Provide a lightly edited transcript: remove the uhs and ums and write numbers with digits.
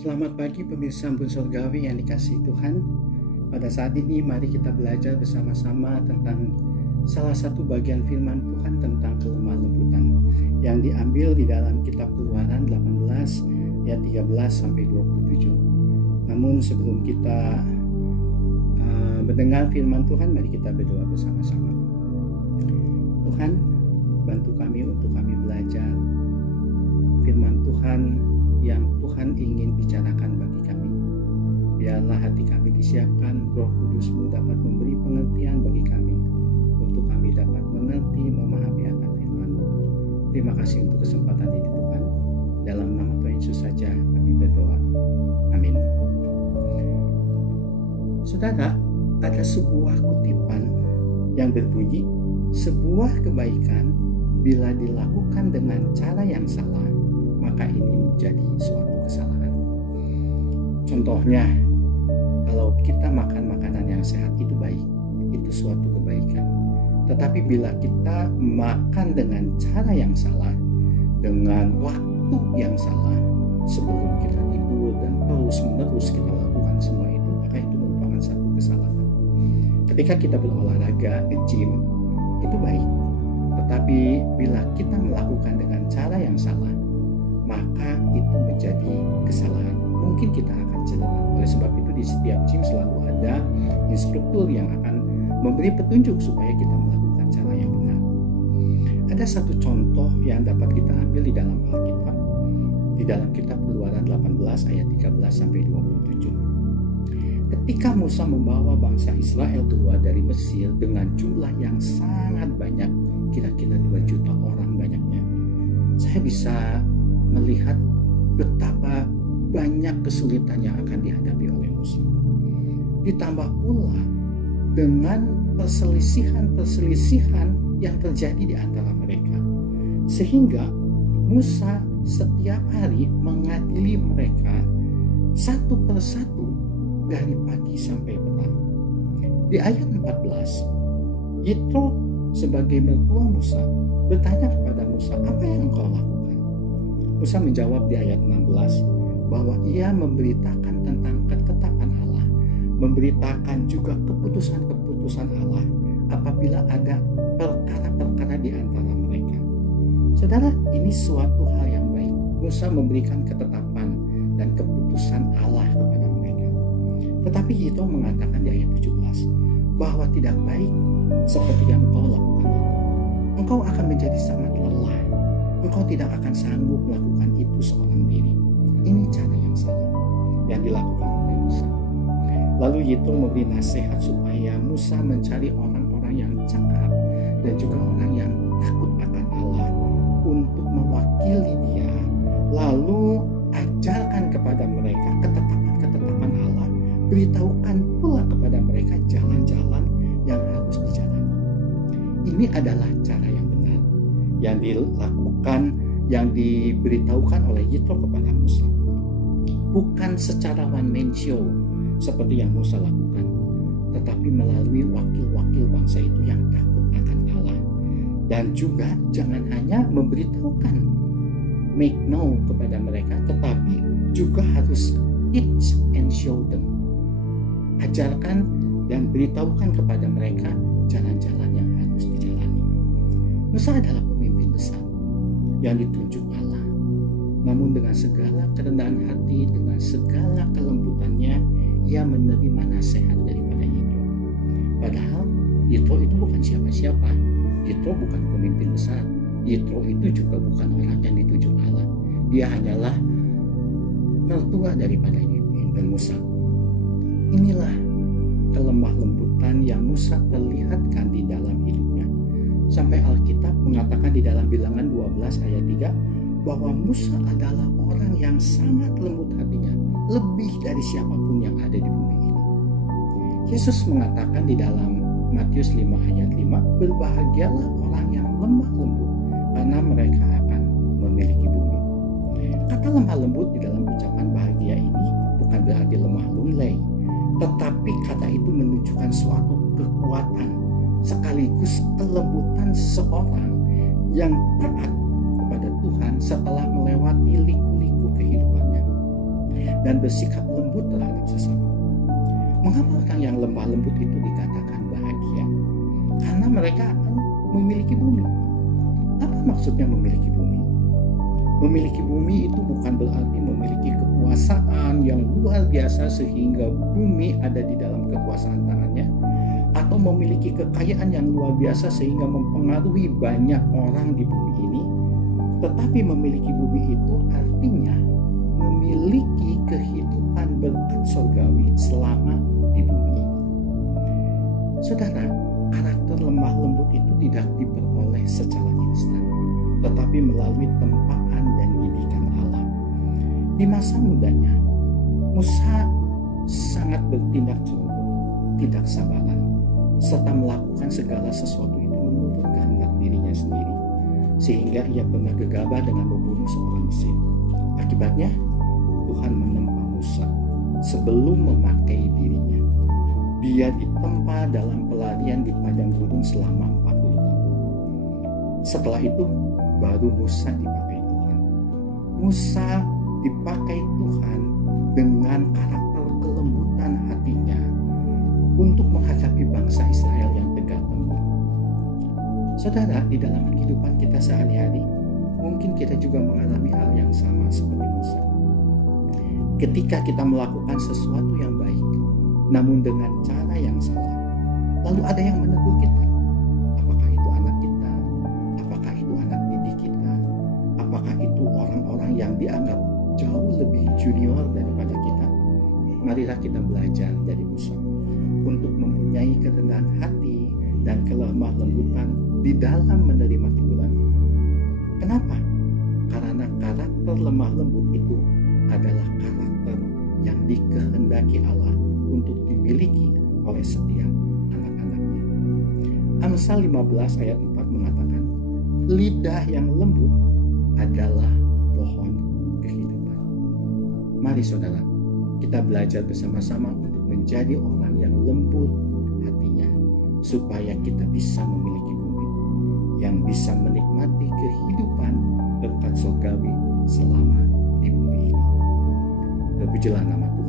Selamat pagi pemirsa Ampun Surgawi yang dikasihi Tuhan. Pada saat ini mari kita belajar bersama-sama tentang salah satu bagian firman Tuhan tentang kelemah lembutan yang diambil di dalam kitab Keluaran 18 ayat 13 sampai 27. Namun sebelum kita mendengar firman Tuhan, mari kita berdoa bersama-sama. Tuhan, bantu kami untuk kami belajar firman Tuhan yang Tuhan ingin bicarakan bagi kami. Biarlah hati kami disiapkan, Roh Kudus-Mu dapat memberi pengertian bagi kami, untuk kami dapat mengerti, memahami akan firman-Mu. Terima kasih untuk kesempatan ini Tuhan. Dalam nama Tuhan Yesus saja kami berdoa. Amin. Saudara, ada sebuah kutipan yang berbunyi, sebuah kebaikan bila dilakukan dengan cara yang salah, maka ini menjadi suatu kesalahan. Contohnya, kalau kita makan makanan yang sehat itu baik, itu suatu kebaikan. Tetapi bila kita makan dengan cara yang salah, dengan waktu yang salah, sebelum kita tidur dan terus-menerus kita lakukan semua itu, maka itu merupakan satu kesalahan. Ketika kita berolahraga, nge-gym, itu baik. Tetapi bila kita melakukan dengan cara yang salah, maka itu menjadi kesalahan. Mungkin kita akan cedera. Oleh sebab itu di setiap gym selalu ada instruktur yang akan memberi petunjuk supaya kita melakukan cara yang benar. Ada satu contoh yang dapat kita ambil di dalam Alkitab, di dalam kitab Keluaran 18 ayat 13 sampai 27. Ketika Musa membawa bangsa Israel keluar dari Mesir dengan jumlah yang sangat banyak, kira-kira 2 juta orang banyaknya, saya bisa melihat betapa banyak kesulitan yang akan dihadapi oleh Musa. Ditambah pula dengan perselisihan yang terjadi di antara mereka. Sehingga Musa setiap hari mengadili mereka satu persatu dari pagi sampai petang. Di ayat 14, Yitro sebagai mertua Musa bertanya kepada Musa, apa yang engkau lakukan? Musa menjawab di ayat 16 bahwa ia memberitakan tentang ketetapan Allah, memberitakan juga keputusan-keputusan Allah apabila ada perkara-perkara di antara mereka. Saudara, ini suatu hal yang baik. Musa memberikan ketetapan dan keputusan Allah kepada mereka. Tetapi itu mengatakan di ayat 17 bahwa tidak baik seperti yang engkau lakukan itu. Engkau akan menjadi sangat lelah. Engkau tidak akan sanggup melakukan itu seorang diri. Ini cara yang salah yang dilakukan oleh Musa. Lalu Yitro memberi nasihat supaya Musa mencari orang-orang yang cakap dan juga orang yang takut akan Allah untuk mewakili dia. Lalu ajarkan kepada mereka ketetapan-ketetapan Allah. Beritahukan pula kepada mereka jalan-jalan yang harus dijalani. Ini adalah cara yang benar yang dilakukan, yang diberitahukan oleh Yitro kepada Musa. Bukan secara one man show seperti yang Musa lakukan, tetapi melalui wakil-wakil bangsa itu yang takut akan Allah. Dan juga jangan hanya memberitahukan, make know kepada mereka, tetapi juga harus teach and show them. Ajarkan dan beritahukan kepada mereka jalan-jalan yang harus dijalani. Musa adalah pemimpin besar yang ditunjuk Allah. Namun dengan segala kerendahan hati, dengan segala kelembutannya, ia menerima nasihat daripada Yitro. Padahal Yitro itu bukan siapa-siapa. Yitro bukan pemimpin besar. Yitro itu juga bukan orang yang ditunjuk Allah. Dia hanyalah mertua daripada Musa. Inilah kelemah lembutan yang Musa perlihatkan di dalam hidupnya. Sampai Alkitab mengatakan di dalam Bilangan 12 ayat 3 bahwa Musa adalah orang yang sangat lembut hatinya, lebih dari siapapun yang ada di bumi ini. Yesus mengatakan di dalam Matius 5 ayat 5, berbahagialah orang yang lemah lembut, karena mereka akan memiliki bumi. Kata lemah lembut di dalam ucapan bahagia ini bukan berarti lemah lunglai, tetapi kata itu menunjukkan suatu kekuatan sekaligus kelembutan seseorang yang taat kepada Tuhan setelah melewati liku-liku kehidupannya. dan bersikap lembut terhadap sesama. Mengapa orang yang lemah lembut itu dikatakan bahagia? Karena mereka akan memiliki bumi. Apa maksudnya memiliki bumi? Memiliki bumi itu bukan berarti memiliki kekuasaan yang luar biasa sehingga bumi ada di dalam kekuasaan tangannya, atau memiliki kekayaan yang luar biasa sehingga mempengaruhi banyak orang di bumi ini. Tetapi memiliki bumi itu artinya memiliki kehidupan berkat surgawi selama di bumi ini. Saudara, karakter lemah lembut itu tidak diperoleh secara instan, tetapi melalui tempaan dan didikan Allah. Di masa mudanya, Musa sangat bertindak ceroboh, tidak sabaran, serta melakukan segala sesuatu itu menurut kehendak dirinya sendiri, sehingga ia pernah gegabah dengan membunuh seorang Mesir. Akibatnya, Tuhan menempa Musa sebelum memakai dirinya. Dia ditempa dalam pelarian di padang gurun selama 40 tahun. Setelah itu, baru Musa dipakai Tuhan. Musa dipakai Tuhan dengan karakter kelembutan hatinya untuk menghadapi bangsa Israel yang tegar tengkuk. Saudara, di dalam kehidupan kita sehari-hari, mungkin kita juga mengalami hal yang sama seperti Musa. Ketika kita melakukan sesuatu yang baik, namun dengan cara yang salah, lalu ada yang menegur kita. Apakah itu anak kita? Apakah itu anak didik kita? Apakah itu orang-orang yang dianggap jauh lebih junior daripada kita? Marilah kita belajar dari Musa untuk mempunyai kerendahan hati dan kelemah lembutan di dalam menerima teguran itu. Kenapa? Karena karakter lemah lembut itu adalah karakter yang dikehendaki Allah untuk dimiliki oleh setiap anak-anaknya. Amsal 15 ayat 4 mengatakan, lidah yang lembut adalah pohon kehidupan. Mari saudara, kita belajar bersama-sama untuk menjadi orang yang lembut hatinya, supaya kita bisa memiliki bumi yang bisa menikmati kehidupan berkat surgawi selama di bumi ini. Terpujilah nama Tuhan.